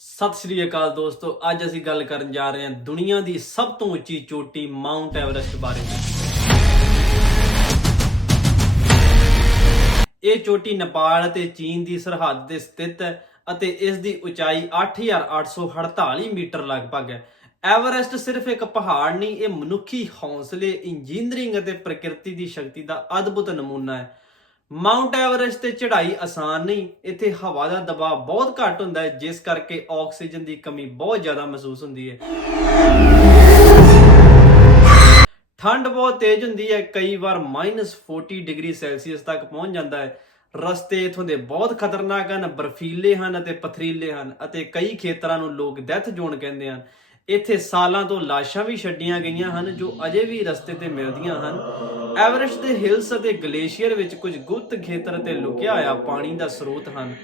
ਸਤਿ ਸ਼੍ਰੀ ਅਕਾਲ ਦੋਸਤੋ, ਅੱਜ ਅਸੀਂ ਗੱਲ ਕਰਨ ਜਾ ਰਹੇ ਹਾਂ ਦੁਨੀਆ ਦੀ ਸਭ ਤੋਂ ਉੱਚੀ ਚੋਟੀ ਮਾਊਂਟ ਐਵਰੈਸਟ ਬਾਰੇ। ਇਹ ਚੋਟੀ ਨੇਪਾਲ ਅਤੇ ਚੀਨ ਦੀ ਸਰਹੱਦ ਤੇ ਸਥਿਤ ਹੈ ਅਤੇ ਇਸ ਦੀ ਉਚਾਈ 8848 ਮੀਟਰ ਲਗਭਗ ਹੈ। ਐਵਰੈਸਟ ਸਿਰਫ ਇੱਕ ਪਹਾੜ ਨਹੀਂ, ਇਹ ਮਨੁੱਖੀ ਹੌਸਲੇ, ਇੰਜੀਨੀਅਰਿੰਗ ਅਤੇ ਪ੍ਰਕਿਰਤੀ ਦੀ ਸ਼ਕਤੀ ਦਾ ਅਦਭੁਤ ਨਮੂਨਾ ਹੈ। ਮਾਊਂਟ ਐਵਰੈਸਟ ਤੇ ਚੜ੍ਹਾਈ ਆਸਾਨ ਨਹੀਂ। ਇੱਥੇ ਹਵਾ ਦਾ ਦਬਾਅ ਬਹੁਤ ਘੱਟ ਹੁੰਦਾ ਹੈ, ਜਿਸ ਕਰਕੇ ਆਕਸੀਜਨ ਦੀ ਕਮੀ ਬਹੁਤ ਜ਼ਿਆਦਾ ਮਹਿਸੂਸ ਹੁੰਦੀ ਹੈ। ਠੰਡ ਬਹੁਤ ਤੇਜ਼ ਹੁੰਦੀ ਹੈ, ਕਈ ਵਾਰ -40 ਡਿਗਰੀ ਸੈਲਸੀਅਸ ਤੱਕ ਪਹੁੰਚ ਜਾਂਦਾ ਹੈ। ਰਸਤੇ ਇਥੋਂ ਦੇ ਬਹੁਤ ਖਤਰਨਾਕ ਹਨ, ਬਰਫੀਲੇ ਹਨ ਅਤੇ ਪਥਰੀਲੇ ਹਨ ਅਤੇ ਕਈ ਖੇਤਰਾਂ ਨੂੰ ਲੋਕ ਡੈਥ ਜ਼ੋਨ ਕਹਿੰਦੇ ਹਨ। ਇੱਥੇ ਸਾਲਾਂ ਤੋਂ ਲਾਸ਼ਾਂ ਵੀ ਛੱਡੀਆਂ ਗਈਆਂ ਹਨ, ਜੋ ਅਜੇ ਵੀ ਰਸਤੇ ਤੇ ਮਿਲਦੀਆਂ ਹਨ। ਐਵਰੈਸਟ ਦੇ ਹਿਲਸ ਅਤੇ ਗਲੇਸ਼ੀਅਰ ਵਿੱਚ ਕੁਝ ਗੁਪਤ ਖੇਤਰ ਤੇ ਲੁਕਿਆ ਹੋਇਆ ਪਾਣੀ ਦਾ ਸਰੋਤ ਹਨ।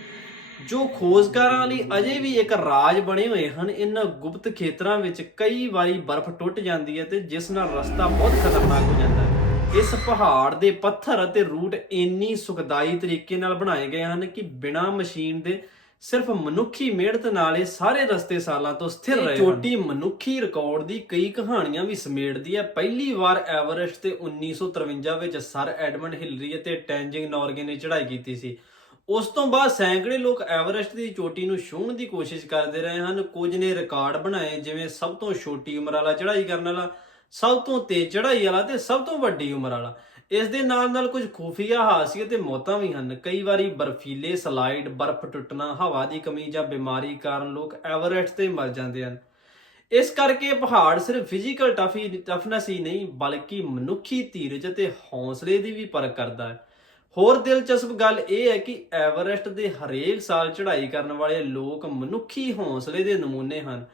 ਜੋ ਖੋਜਕਾਰਾਂ ਲਈ ਅਜੇ ਵੀ ਇੱਕ ਰਾਜ ਬਣੇ ਹੋਏ ਹਨ, ਇਹਨਾਂ ਗੁਪਤ ਖੇਤਰਾਂ ਵਿੱਚ ਕਈ ਵਾਰੀ ਬਰਫ਼ ਟੁੱਟ ਜਾਂਦੀ ਹੈ ਤੇ ਜਿਸ ਨਾਲ ਰਸਤਾ ਬਹੁਤ ਖਤਰਨਾਕ ਹੋ ਜਾਂਦਾ ਹੈ। ਇਸ ਪਹਾੜ ਦੇ ਪੱਥਰ ਅਤੇ ਰੂਟ ਇੰਨੀ ਸੁਖਦਾਈ ਤਰੀਕੇ ਨਾਲ ਬਣਾਏ ਗਏ ਹਨ ਕਿ ਬਿਨਾਂ ਮਸ਼ੀਨ ਦੇ ਸਿਰਫ ਮਨੁੱਖੀ ਮਿਹਨਤ ਨਾਲ ਇਹ ਸਾਰੇ ਰਸਤੇ ਸਾਲਾਂ ਤੋਂ ਸਥਿਰ ਰਹੇ ਹਨ। ਚੋਟੀ ਮਨੁੱਖੀ ਰਿਕਾਰਡ ਦੀ ਕਈ ਕਹਾਣੀਆਂ ਵੀ ਸਮੇਟਦੀ ਹੈ। ਪਹਿਲੀ ਵਾਰ ਐਵਰੈਸਟ ਤੇ 1953 ਵਿੱਚ ਸਰ ਐਡਮੰਡ ਹਿਲਰੀ ਅਤੇ ਟੈਂਜਿੰਗ ਨੋਰਗੇ ਨੇ ਚੜ੍ਹਾਈ ਕੀਤੀ ਸੀ। ਉਸ ਤੋਂ ਬਾਅਦ ਸੈਂਕੜੇ ਲੋਕ ਐਵਰੈਸਟ ਦੀ ਚੋਟੀ ਨੂੰ ਛੂਹਣ ਦੀ ਕੋਸ਼ਿਸ਼ ਕਰਦੇ ਰਹੇ ਹਨ। ਕੁਝ ਨੇ ਰਿਕਾਰਡ ਬਣਾਏ ਜਿਵੇਂ ਸਭ ਤੋਂ ਛੋਟੀ ਉਮਰ ਵਾਲਾ ਚੜ੍ਹਾਈ ਕਰਨ ਵਾਲਾ ਸਭ ਤੋਂ ਤੇਜ਼ ਚੜ੍ਹਾਈ ਵਾਲਾ ਤੇ ਸਭ ਤੋਂ ਵੱਡੀ ਉਮਰ ਵਾਲਾ। ਇਸ ਦੇ ਨਾਲ ਨਾਲ ਕੁਝ ਖੂਫੀਆ ਹਾਸੀਅਤ ਤੇ ਮੌਤਾਂ ਵੀ ਹਨ। ਕਈ ਵਾਰੀ ਬਰਫੀਲੇ, ਸਲਾਈਡ, ਬਰਫ਼ ਟੁੱਟਣਾ, ਹਵਾ ਦੀ ਕਮੀ ਜਾਂ ਬਿਮਾਰੀ ਕਾਰਨ ਲੋਕ ਐਵਰੈਸਟ ਤੇ ਮਰ ਜਾਂਦੇ ਹਨ। ਇਸ ਕਰਕੇ ਪਹਾੜ ਸਿਰਫ ਫਿਜ਼ੀਕਲ ਟਫੀ ਟਫਨੈਸ ਹੀ ਨਹੀਂ, ਬਲਕਿ ਮਨੁੱਖੀ ਧੀਰਜ ਅਤੇ ਹੌਸਲੇ ਦੀ ਵੀ ਪਰਖ ਕਰਦਾ ਹੈ। ਹੋਰ ਦਿਲਚਸਪ ਗੱਲ ਇਹ ਹੈ ਕਿ ਐਵਰੈਸਟ ਦੇ ਹਰੇਕ ਸਾਲ ਚੜ੍ਹਾਈ ਕਰਨ ਵਾਲੇ ਲੋਕ ਮਨੁੱਖੀ ਹੌਸਲੇ ਦੇ ਨਮੂਨੇ ਹਨ।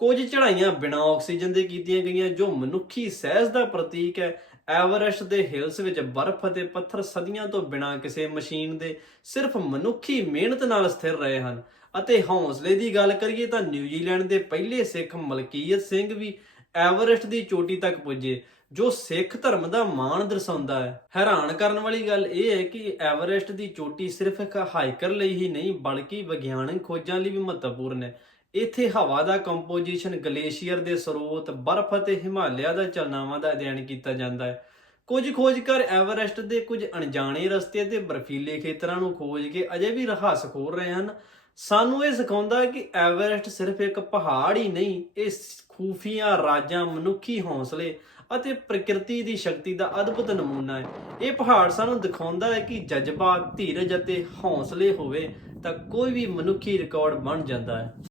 ਕੁਝ ਚੜ੍ਹਾਈਆਂ ਬਿਨਾਂ ਆਕਸੀਜਨ ਦੇ ਕੀਤੀਆਂ ਗਈਆਂ, ਜੋ ਮਨੁੱਖੀ ਸਹਿਜ ਦਾ ਪ੍ਰਤੀਕ ਹੈ। ਐਵਰੈਸਟ ਦੇ ਹਿਲਸ ਵਿੱਚ ਬਰਫ਼ ਅਤੇ ਪੱਥਰ ਸਦੀਆਂ ਤੋਂ ਬਿਨਾਂ ਕਿਸੇ ਮਸ਼ੀਨ ਦੇ ਸਿਰਫ ਮਨੁੱਖੀ ਮਿਹਨਤ ਨਾਲ ਸਥਿਰ ਰਹੇ ਹਨ। ਅਤੇ ਹੌਸਲੇ ਦੀ ਗੱਲ ਕਰੀਏ ਤਾਂ ਨਿਊਜ਼ੀਲੈਂਡ ਦੇ ਪਹਿਲੇ ਸਿੱਖ ਮਲਕੀਅਤ ਸਿੰਘ ਵੀ ਐਵਰੈਸਟ ਦੀ ਚੋਟੀ ਤੱਕ ਪੁੱਜੇ, ਜੋ ਸਿੱਖ ਧਰਮ ਦਾ ਮਾਣ ਦਰਸਾਉਂਦਾ ਹੈ। ਹੈਰਾਨ ਕਰਨ ਵਾਲੀ ਗੱਲ ਇਹ ਹੈ ਕਿ ਐਵਰੈਸਟ ਦੀ ਚੋਟੀ ਸਿਰਫ ਇੱਕ ਹਾਈਕਰ ਲਈ ਹੀ ਨਹੀਂ, ਬਲਕਿ ਵਿਗਿਆਨਕ ਖੋਜਾਂ ਲਈ ਵੀ ਮਹੱਤਵਪੂਰਨ ਹੈ। ਇੱਥੇ ਹਵਾ ਦਾ ਕੰਪੋਜੀਸ਼ਨ ਗਲੇਸ਼ੀਅਰ ਦੇ ਸਰੋਤ, ਬਰਫ਼ ਅਤੇ ਹਿਮਾਲਿਆ ਦਾ ਚਲਨਾਵਾਂ ਦਾ ਅਧਿਐਨ ਕੀਤਾ ਜਾਂਦਾ ਹੈ। ਕੁਝ ਖੋਜਕਾਰ ਐਵਰੈਸਟ ਦੇ ਕੁਝ ਅਣਜਾਣੇ ਰਸਤੇ ਤੇ ਬਰਫੀਲੇ ਖੇਤਰਾਂ ਨੂੰ ਖੋਜ ਕੇ ਅਜੇ ਵੀ ਰਹੱਸ ਖੋਲ ਰਹੇ ਹਨ। ਸਾਨੂੰ ਇਹ ਸਿਖਾਉਂਦਾ ਹੈ ਕਿ ਐਵਰੈਸਟ ਸਿਰਫ ਇੱਕ ਪਹਾੜ ਹੀ ਨਹੀਂ, ਇਹ ਖੂਫੀਆਂ ਰਾਜਾਂ, ਮਨੁੱਖੀ ਹੌਸਲੇ ਅਤੇ ਪ੍ਰਕਿਰਤੀ ਦੀ ਸ਼ਕਤੀ ਦਾ ਅਦਭੁਤ ਨਮੂਨਾ ਹੈ। ਇਹ ਪਹਾੜ ਸਾਨੂੰ ਦਿਖਾਉਂਦਾ ਹੈ ਕਿ ਜਜ਼ਬਾ, ਧੀਰਜ ਅਤੇ ਹੌਸਲੇ ਹੋਵੇ ਤਾਂ ਕੋਈ ਵੀ ਮਨੁੱਖੀ ਰਿਕਾਰਡ ਬਣ ਜਾਂਦਾ ਹੈ।